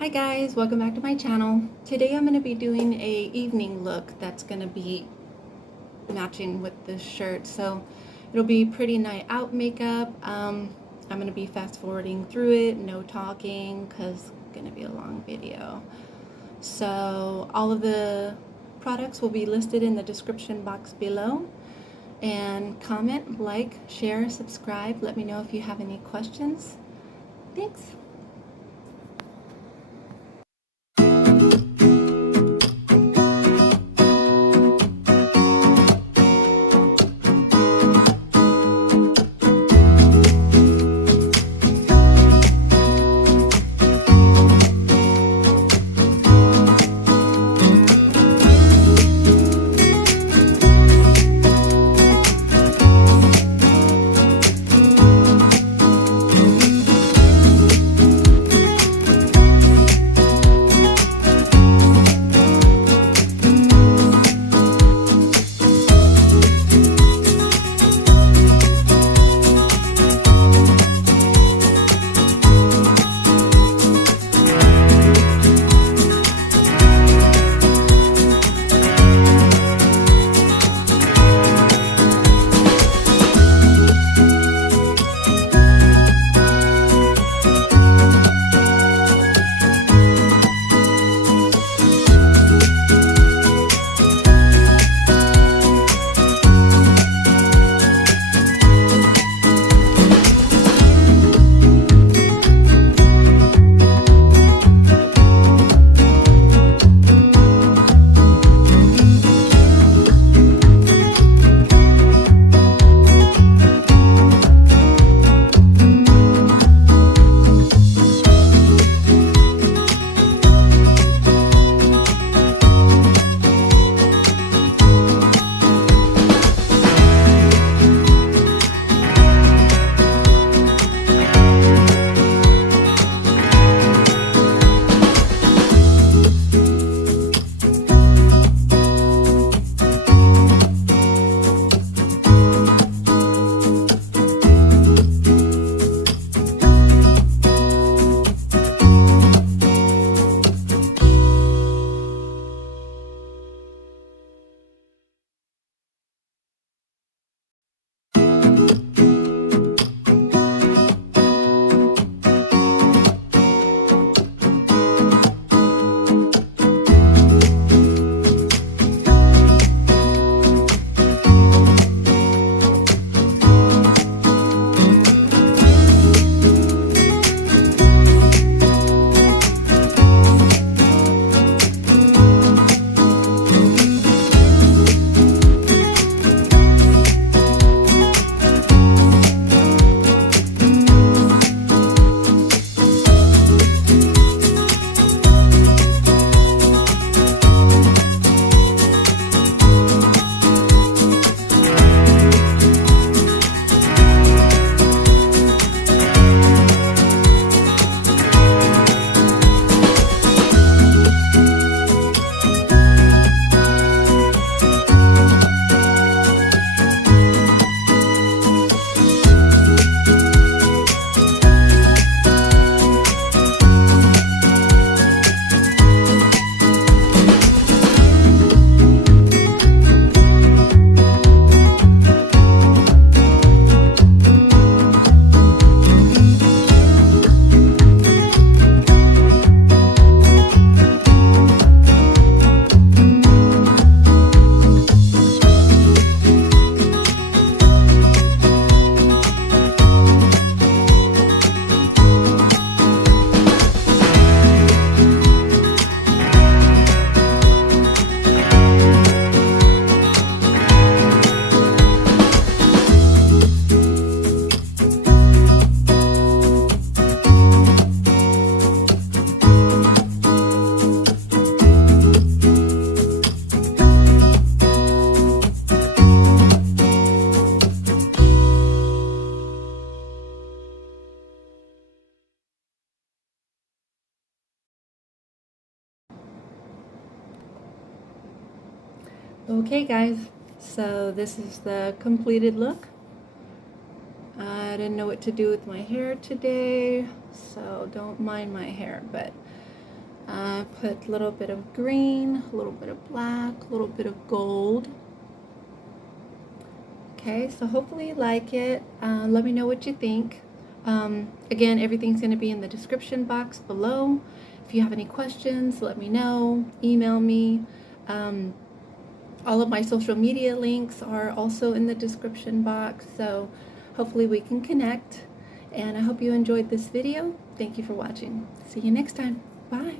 Hi guys, welcome back to my channel. Today I'm going to be doing a evening look that's going to be matching with this shirt. So it'll be pretty night out makeup. I'm going to be fast forwarding through it, no talking because it's going to be a long video. So all of the products will be listed in the description box below. And comment, like, share, subscribe. Let me know if you have any questions. Thanks. Okay guys, so this is the completed look. I didn't know what to do with my hair today, so don't mind my hair, but Put a little bit of green, a little bit of black, a little bit of gold. Okay, so hopefully you like it. Let me know what you think. Again, everything's going to be in the description box below. If you have any questions, let me know. Email me. All of my social media links are also in the description box, so hopefully we can connect. And I hope you enjoyed this video. Thank you for watching. See you next time. Bye.